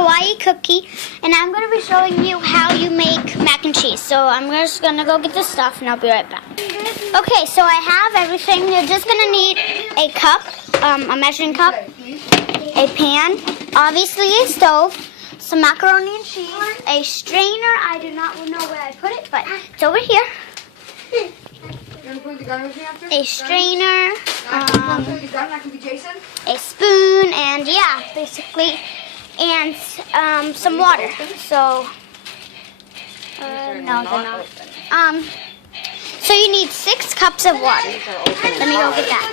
kawaii cookie, and I'm going to be showing you how you make mac and cheese. So I'm just going to go get the stuff, and I'll be right back. Okay, so I have everything. You're just going to need a cup, a measuring cup, a pan, obviously a stove, some macaroni and cheese, a strainer. I do not know where I put it, but it's over here. A strainer, a spoon, and yeah, basically, and some water. So, no, they're not. So you need 6 cups of water. Let me go get that.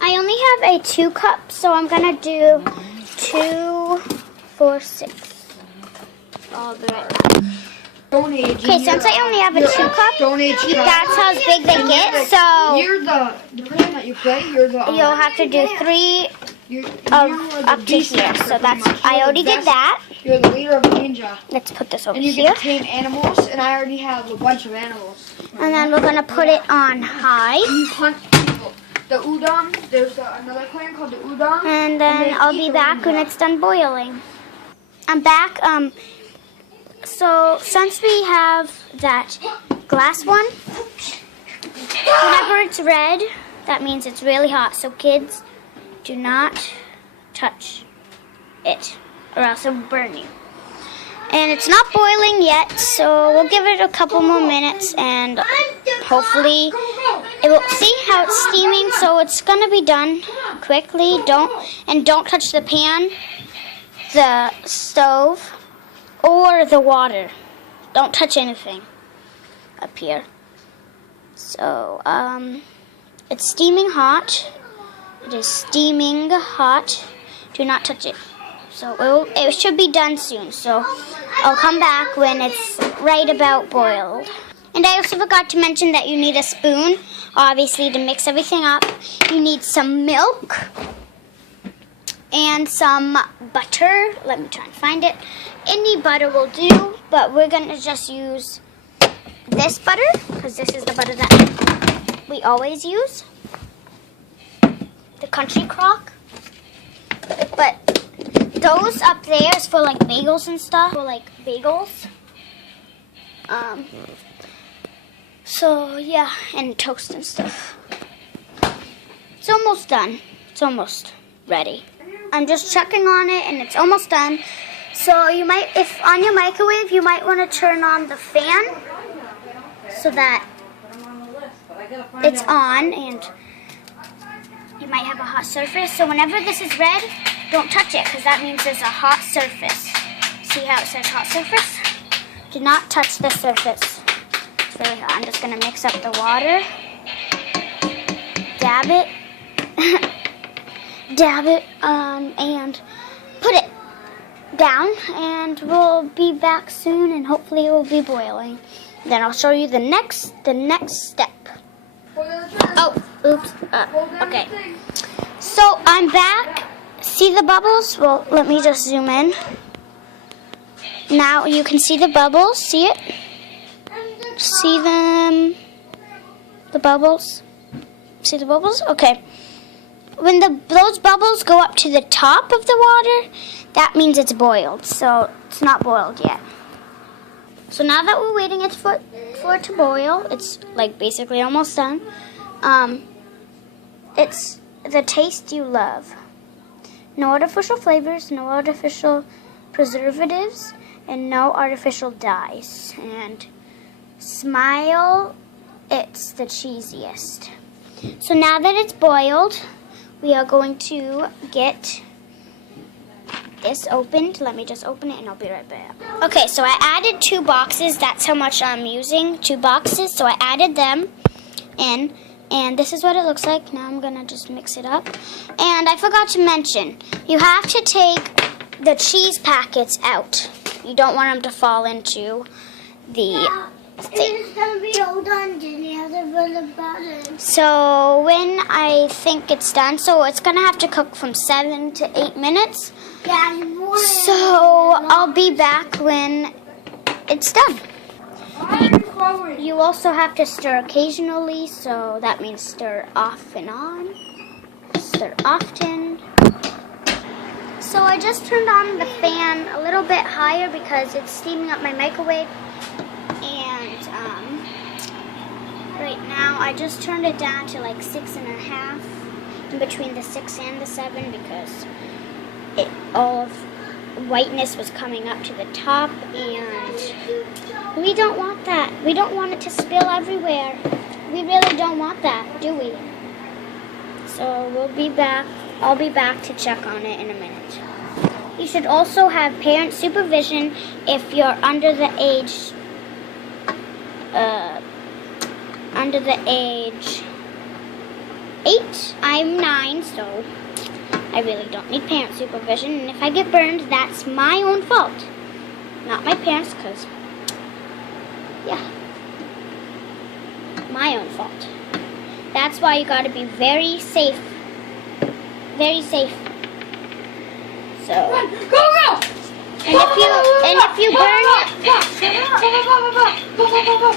I only have a 2 cup, so I'm gonna do 2, 4, 6. I'll be right back. Okay, since I only have a 2 cup, that's how big they get. So you're the person that you play. You'll have to do 3 up to here. So that's I already did that. You're the leader of the ninja. Let's put this over and you here. can tame animals, and I already have a bunch of animals. And then we're gonna put it on high. You hunt people. The udon. There's another clan called the udon. And then I'll be back when it's done boiling. I'm back. So since we have that glass one, whenever it's red, that means it's really hot. So kids, do not touch it or else it will burn you. And it's not boiling yet, so we'll give it a couple more minutes and hopefully it will see how it's steaming. So it's gonna be done quickly. Don't touch the pan, the stove, or the water. Don't touch anything up here. So, it's steaming hot. It is steaming hot. Do not touch it. So, it should be done soon. So, I'll come back when it's right about boiled. And I also forgot to mention that you need a spoon, obviously, to mix everything up. You need some milk and some butter. Let me try and find it. Any butter will do, but we're gonna just use this butter because this is the butter that we always use. The Country Crock. But those up there is for like bagels and stuff. For like bagels. So yeah, and toast and stuff. It's almost done. It's almost ready. I'm just checking on it and it's almost done. So you might, if on your microwave, you might want to turn on the fan so that it's on and you might have a hot surface. So whenever this is red, don't touch it because that means there's a hot surface. See how it says hot surface? Do not touch the surface. It's really hot. I'm just going to mix up the water. Dab it. Dab it and put it down, and we'll be back soon and hopefully it will be boiling. Then I'll show you the next step. Oh, oops. Okay. So I'm back. See the bubbles? Well, let me just zoom in. Now you can see the bubbles. See it? See them? The bubbles? See the bubbles? Okay. When those bubbles go up to the top of the water, that means it's boiled. So it's not boiled yet. So now that we're waiting for it to boil, it's like basically almost done. It's the taste you love. No artificial flavors, no artificial preservatives, and no artificial dyes. And smile, it's the cheesiest. So now that it's boiled, we are going to get this opened. Let me just open it and I'll be right back. Okay, so I added 2 boxes. That's how much I'm using, 2 boxes. So I added them in, and this is what it looks like. Now I'm gonna just mix it up. And I forgot to mention, you have to take the cheese packets out. You don't want them to fall into the thing. It's gonna be all done, then you have to put the butter. So when I think it's done, so it's gonna have to cook from 7 to 8 minutes. Yeah, So I'll be back when it's done. You also have to stir occasionally, so that means stir off and on. Stir often. So I just turned on the fan a little bit higher because it's steaming up my microwave. And right now I just turned it down to like 6.5, in between the 6 and the 7, because all of whiteness was coming up to the top, and we don't want that. We don't want it to spill everywhere. We really don't want that, do we? So we'll be back. I'll be back to check on it in a minute. You should also have parent supervision if you're under the age 8. I'm 9, so I really don't need parent supervision. And if I get burned, that's my own fault, not my parents', because, yeah, my own fault. That's why you gotta be very safe. Very safe. So. Go! And if you burn it,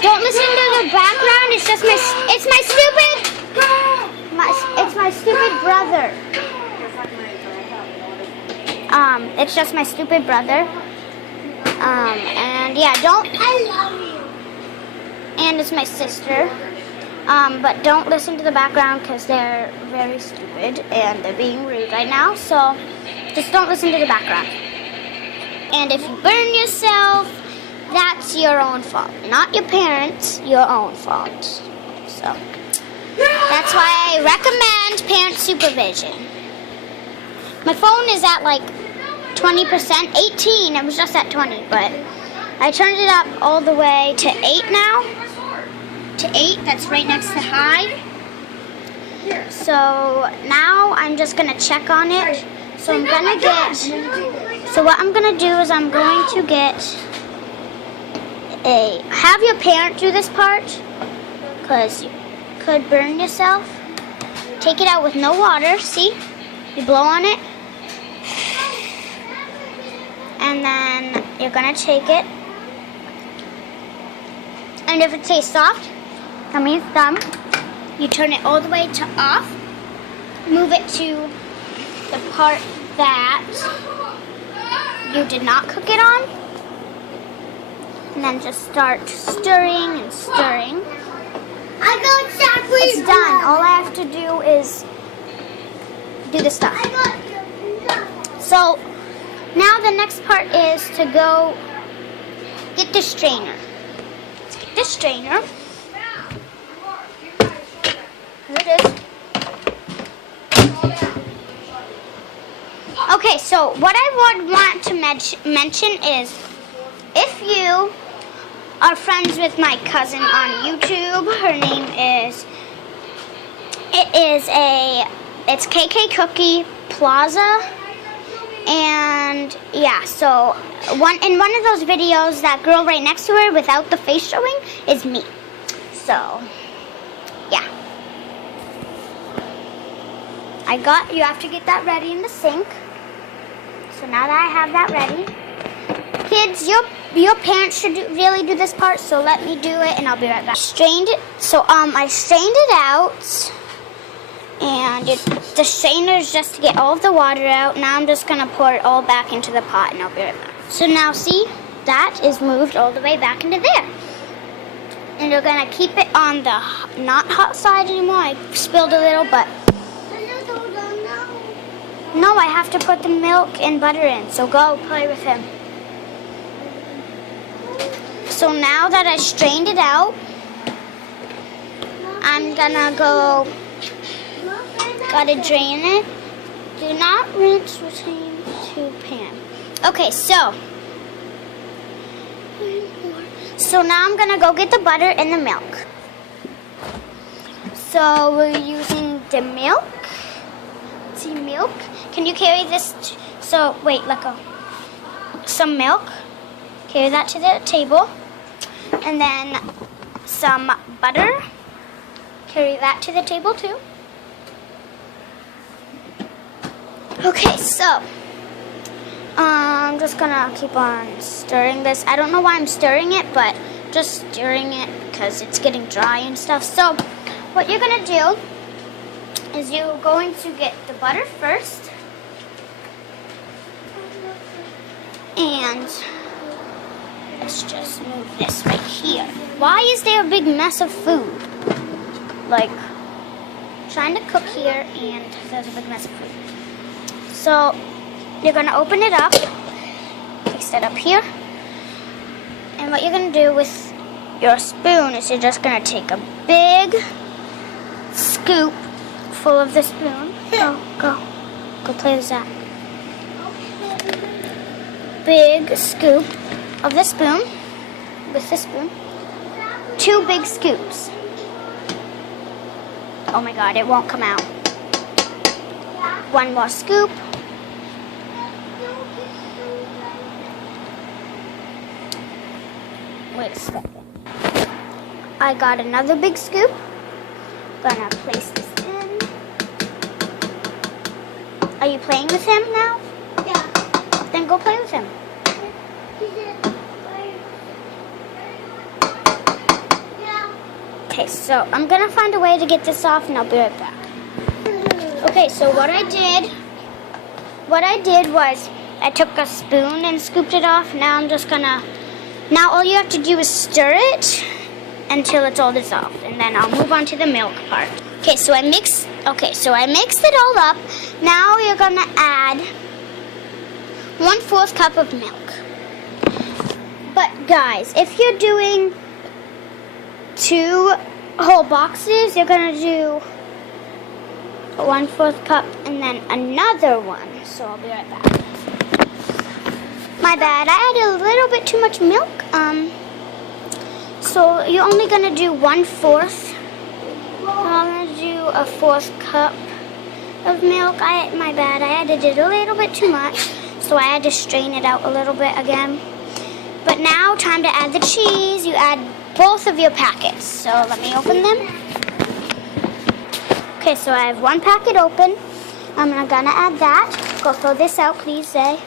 don't listen to the background. It's just it's my stupid brother. It's just my stupid brother. And yeah, I love you. and it's my sister. But don't listen to the background because they're very stupid and they're being rude right now. So just don't listen to the background. And if you burn yourself, that's your own fault. Not your parents, your own fault. So that's why I recommend parent supervision. My phone is at like 20%, 18. It was just at 20, but I turned it up all the way to 8 now. To 8, that's right next to high. So now I'm just gonna check on it. So I'm gonna so what I'm gonna do is I'm going to have your parent do this part, because you could burn yourself. Take it out with no water, see? You blow on it. And then you're gonna take it. And if it tastes soft, that means done. You turn it all the way to off. Move it to the part that you did not cook it on. And then just start stirring and stirring. I got exactly. It's done. All I have to do is do the stuff. I got So now the next part is to go get the strainer. Let's get the strainer. Here it is. Okay, so what I would want to mention is, if you are friends with my cousin on YouTube, her name is, it's KK Cookie Plaza, and yeah, so in one of those videos, that girl right next to her without the face showing is me. So, yeah. You have to get that ready in the sink. So now that I have that ready, kids, your parents should really do this part, so let me do it and I'll be right back. Strained it, so I strained it out, and the strainer is just to get all of the water out. Now I'm just gonna pour it all back into the pot and I'll be right back. So now see, that is moved all the way back into there. And you're gonna keep it on the not hot side anymore. I spilled a little, but no, I have to put the milk and butter in, so go play with him. So now that I strained it out, I'm gonna gotta drain it. Do not rinse between two pans. Okay, so now I'm gonna go get the butter and the milk. So we're using the milk. See, milk. Can you carry this? So wait, let go. Some milk. Carry that to the table. And then some butter. Carry that to the table too. Okay, so I'm just gonna keep on stirring this. I don't know why I'm stirring it, but just stirring it because it's getting dry and stuff. So what you're gonna do is you're going to get the butter first. And let's just move this right here. Why is there a big mess of food? Like, trying to cook here and there's a big mess of food. So, you're gonna open it up, place it up here. And what you're gonna do with your spoon is you're just gonna take a big scoop full of the spoon. Go play with Zach. Big scoop of the spoon, with the spoon. 2 big scoops. Oh my God, it won't come out. 1 more scoop. Wait a second. I got another big scoop. Gonna place this in. Are you playing with him now? Yeah. Then go play with him. Yeah. Okay, so I'm gonna find a way to get this off and I'll be right back. Okay, so what I did was I took a spoon and scooped it off. Now all you have to do is stir it until it's all dissolved, and then I'll move on to the milk part. Okay, so I mixed it all up. Now you're gonna add 1/4 cup of milk. But guys, if you're doing 2 whole boxes, you're gonna do 1/4 cup and then another one. So I'll be right back. My bad, I added a little bit too much milk. So you're only gonna do 1/4. I'm gonna do a 1/4 cup of milk. My bad, I added it a little bit too much, so I had to strain it out a little bit again. But now, time to add the cheese. You add both of your packets. So let me open them. Okay, so I have 1 packet open. I'm gonna add that. Go throw this out, please, Zay.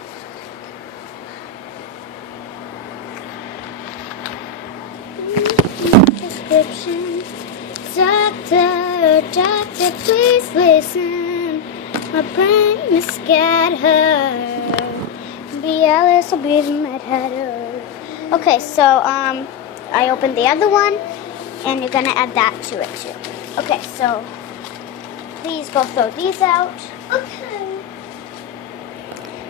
Prescription. Doctor, doctor, please listen. My brain is scattered. BLS will be the Mad Hatter. Okay, so I opened the other one, and you're gonna add that to it too. Okay, so please go throw these out. Okay.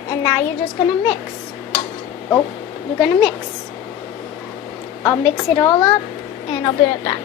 And now you're just gonna mix. Oh, you're gonna mix. I'll mix it all up, and I'll be right back.